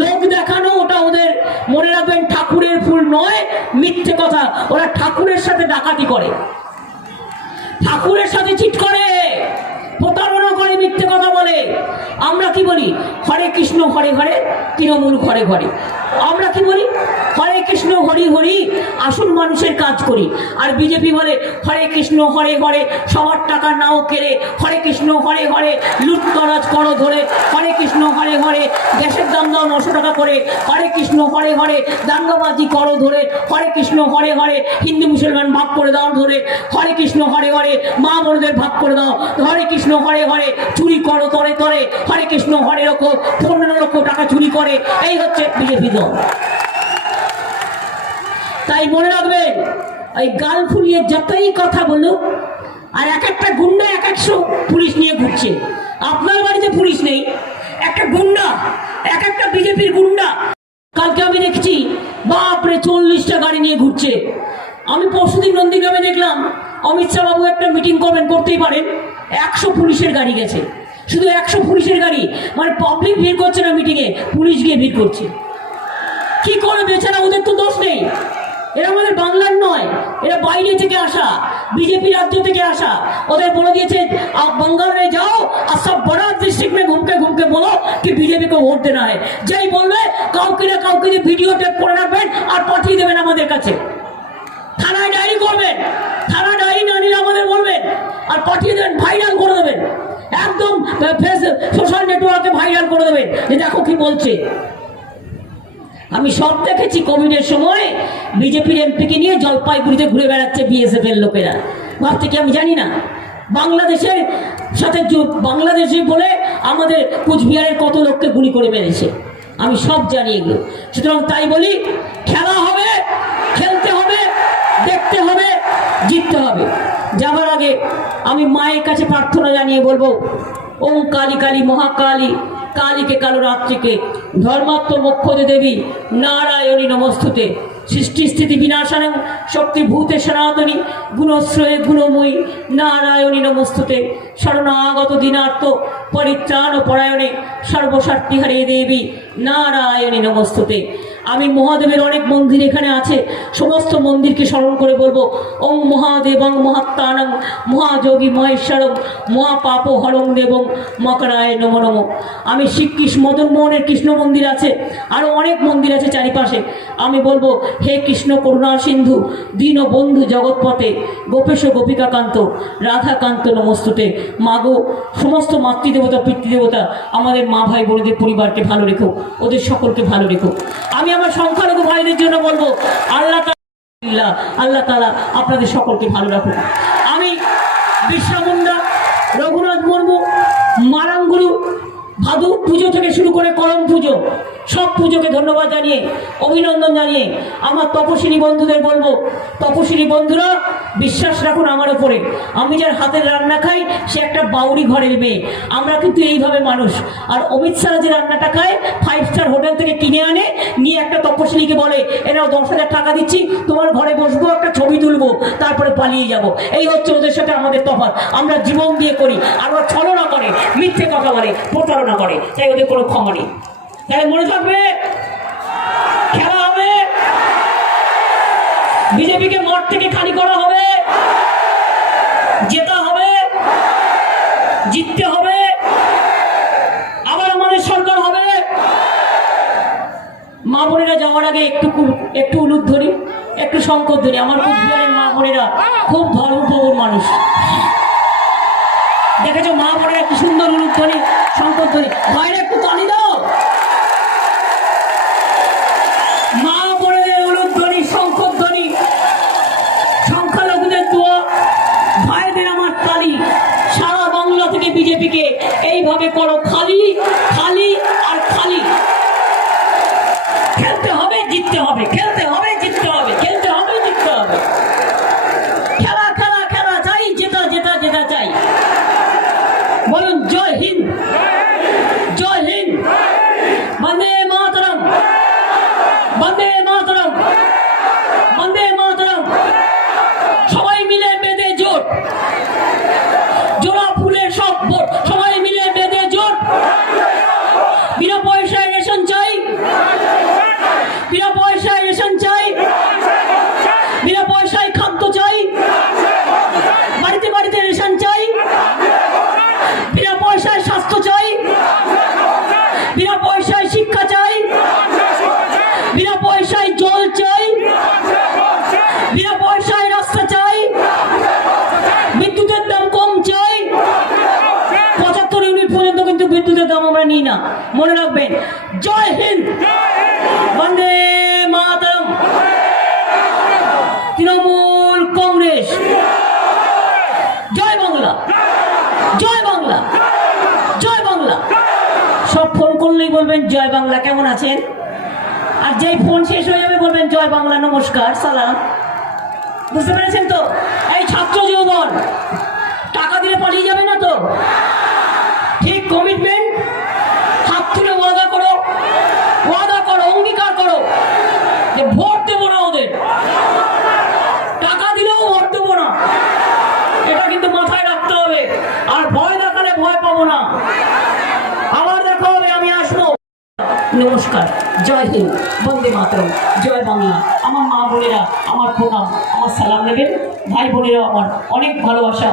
লোক দেখানো, ওটা ওদের। মনে রাখবেন, ঠাকুরের ফুল নয়, মিথ্যে কথা। ওরা ঠাকুরের সাথে ডাকাতি করে, ঠাকুরের সাথে চিট করে, প্রতারণা করে, মিথ্যে কথা বলে। আমরা কি বলি? হরে কৃষ্ণ হরে হরে, তৃণমূল ঘরে ঘরে। আমরা কি বলি? হরে কৃষ্ণ হরি হরি, আসল মানুষের কাজ করি। আর বিজেপি বলে হরে কৃষ্ণ হরে হরে, সবার টাকা নাও কেড়ে, হরে কৃষ্ণ হরে হরে, লুটতরাজ করো ধরে, হরে কৃষ্ণ হরে হরে, গ্যাসের দাম দাও 900 টাকা করে, হরে কৃষ্ণ হরে হরে, দাঙ্গাবাজি করো ধরে, হরে কৃষ্ণ হরে হরে, হিন্দু মুসলমান ভাগ করে দাও ধরে, হরে কৃষ্ণ হরে হরে, মা বোনদের ভাগ করে দাও, হরে কৃষ্ণ হরে হরে, চুরি করো তরে তরে, হরে কৃষ্ণ হরে লক্ষ 15 লক্ষ টাকা চুরি করে। এই হচ্ছে বিজেপি দল। তাই মনে রাখবেন, ওই গাল ফুলিয়ে যতই কথা বলুক, আর এক একটা গুন্ডা 100 পুলিশ নিয়ে ঘুরছে। আপনার বাড়িতে পুলিশ নেই, একটা গুন্ডা, এক একটা বিজেপির গুন্ডা। কালকে আমি দেখছি, বাপরে 40টা গাড়ি নিয়ে ঘুরছে। আমি পরশুদিন নন্দীগ্রামে দেখলাম, অমিত শাহ বাবু একটা মিটিং করবেন, করতেই পারেন, 100 পুলিশের গাড়ি গেছে। শুধু 100 পুলিশের গাড়ি, মানে পাবলিক ভিড় করছে না মিটিংয়ে, পুলিশ গিয়ে ভিড় করছে। কি করে বেচারা? ওদের তো দোষ নেই, এরা আমাদের বাংলার নয়, এরা বাইরে থেকে আসা, বিজেপি রাজ্য থেকে আসা। ওদের বলে দিয়েছে, आप बंगाल में जाओ और सब बड़ा डिस्ट्रिक्ट में घूम के बोलो कि बीजेपी को वोट देना है। যেই বলবে কাউকে না কাউকে ভিডিও টেপ করে রাখবেন আর পাঠিয়ে দেবেন আমাদের কাছে। থানায় ডায়েরি করবেন, থানা ডায়েরি না নিলে আমাদের বলবেন আর পাঠিয়ে দেবেন, ভাইরাল করে দেবেন, একদম সোশ্যাল নেটওয়ার্কে ভাইরাল করে দেবেন যে দেখো কি বলছে। আমি সব দেখেছি, কোভিডের সময় বিজেপির এমপিকে নিয়ে জলপাইগুড়িতে ঘুরে বেড়াচ্ছে বিএসএফ এর লোকেরা। ভাবতে কি আমি জানি না? বাংলাদেশের সাথে বাংলাদেশে বলে আমাদের কুচবিহারের কত লোককে গুলি করে মেরেছে, আমি সব জানি এগুলো। সুতরাং তাই বলি, খেলা হবে, খেলতে হবে, দেখতে হবে, জিততে হবে। যাবার আগে আমি মায়ের কাছে প্রার্থনা জানিয়ে বলবো, ওম কালী কালী মহাকালী, কালীকে কালো রাত্রিকে, ধর্মাত্ম মোক্ষদে দেবী নারায়ণী নমস্তুতে, সৃষ্টি স্থিতি বিনাশানং শক্তিভূতে সনাতনী, গুণশ্রয়ে গুণময়ী নারায়ণী নমস্তুতে, শরণাগত দিনার্থ পরিত্রাণ পরায়ণে সর্বস্বার্থিহারে দেবী নারায়ণী নমস্তুতে। আমি মহাদেবের অনেক মন্দির এখানে আছে, সমস্ত মন্দিরকে স্মরণ করে বলবো, ওম মহাদেবং মহাত্মানং মহাযোগী মহেশ্বরং মহাপাপ হরং দেবং মকরায় নমো নমো। আমি শ্রীকৃষ্ণ মদন মোহনের কৃষ্ণ মন্দির আছে, আরও অনেক মন্দির আছে চারিপাশে। আমি বলবো, হে কৃষ্ণ করুণা সিন্ধু দীন বন্ধু জগৎপথে, গোপেশ গোপিকাকান্ত রাধাকান্ত নমস্তুতে। মাগো, সমস্ত মাতৃদেবতা পিতৃদেবতা আমাদের মা ভাই বোনদের পরিবারকে ভালো রেখো, ওদের সকলকে ভালো রেখো। আমি আমার সংখ্যালঘু ভাইদের জন্য বলবো আল্লাহ তাআলা আপনাদের সকলকে ভালো রাখুন। আমি বিরসা মুন্ডা, রঘুনাথ মুর্মু, মারাঙ্গুরু, ভাদু পুজো থেকে শুরু করে করম পুজো, সব পুজোকে ধন্যবাদ জানিয়ে, অভিনন্দন জানিয়ে আমার তপশিলি বন্ধুদের বলবো, তপশিলি বন্ধুরা বিশ্বাস রাখুন আমার উপরে। আমি যার হাতের রান্না খাই সে একটা বাউরি ঘরের মেয়ে। আমরা কিন্তু এইভাবে মানুষ। আর অমিত শাহ যে রান্নাটা খায় 5 স্টার হোটেল থেকে কিনে আনে, নিয়ে একটা তপশিলিকে বলে এরাও 10,000 টাকা দিচ্ছি, তোমার ঘরে বসবো, একটা ছবি তুলবো, তারপরে পালিয়ে যাব। এই হচ্ছে ওদের সাথে আমাদের তফাৎ। আমরা জীবন দিয়ে করি, আর ওরা ছলনা করে, মিথ্যে কথা বলে, প্রতারণা করে, তাই ওদের কোনো ক্ষমা নেই। তাহলে মনে থাকবে, খেলা হবে, বিজেপিকে মাঠ থেকে খালি করা হবে, জেতা হবে, জিততে হবে, আবার আমাদের সরকার হবে। মা বোনেরা যাওয়ার আগে একটু উলুধ্বনি, একটু শঙ্করধ্বনি। আমার কুচবিহারের মা বোনেরা খুব ধর্মপ্রবণ মানুষ, দেখেছো মা বোনেরা কি সুন্দর উলুধ্বনি, শঙ্করধ্বনি। ভাইরা একটু তালি দাও। মা বোনেদের উলুধ্বনি, শঙ্করধ্বনি, সংখ্যালঘুদের দোয়া, ভাইদের আমার তালি। সারা বাংলা থেকে বিজেপিকে এইভাবে করো খালি, খালি আর খালি। খেলতে হবে, জিততে হবে, খেলতে হবে, জিততে হবে, খেলতে হবে, জিততে হবে। খেলা খেলা খেলা চাই, জেতা জেতা জেতা চাই। বলুন জয় হিন্দ, জয় হিন্দ, বন্দে মাতরম, বন্দে মাতরম, বন্দে মাতরম। সবাই মিলে বেঁধে জোট, জোড়া ফুলের সব ভোট, সবাই মিলে বেঁধে জোট। বিনা পয়সায় রেশন চাই, বিনা পয়সায় রেশন চাই, বিনা পয়সায় খাদ্য চাই, বাড়িতে বাড়িতে রেশন চাই, বিনা পয়সায় স্বাস্থ্য চাই, বিনা পয়সায় শিক্ষা চাই, বিনা পয়সায় জল চাই, বিনা পয়সায় রাস্তা চাই, বিদ্যুতের দাম কম চাই। 75 ইউনিট পর্যন্ত কিন্তু বিদ্যুতের দাম আমরা নিই না, মনে রাখবেন। জয় হিন্দ, বন্দে মাতরম। তৃণমূল কংগ্রেস, জয় বাংলা, জয় বাংলা, জয় বাংলা। সব ফোন করলেই বলবেন জয় বাংলা, কেমন আছেন? আর যেই ফোন শেষ হয়ে যাবে বলবেন জয় বাংলা, নমস্কার, সালাম। বুঝতে পেরেছেন তো? এই ছাত্র যৌবন টাকা দিলে পালিয়ে যাবে না তো? ঠিক কমিটমেন্ট, হাত তুলে ওয়াদা করো, ওয়াদা করো, অঙ্গীকার করো যে ভোট দেবো না ওদের, টাকা দিলেও ভোট দেবো না। এটা কিন্তু মাথায় রাখতে হবে। আর ভয় দেখালে ভয় পাবো না। আবার দেখা হবে, আমি আসবো। নমস্কার, জয় হিন্দ, বন্দে মাতরম, জয় বাংলা। আমার মা বোনেরা আমার প্রণাম, আমার সালাম নেবেন। ভাই বোনেরা আমার অনেক ভালোবাসা।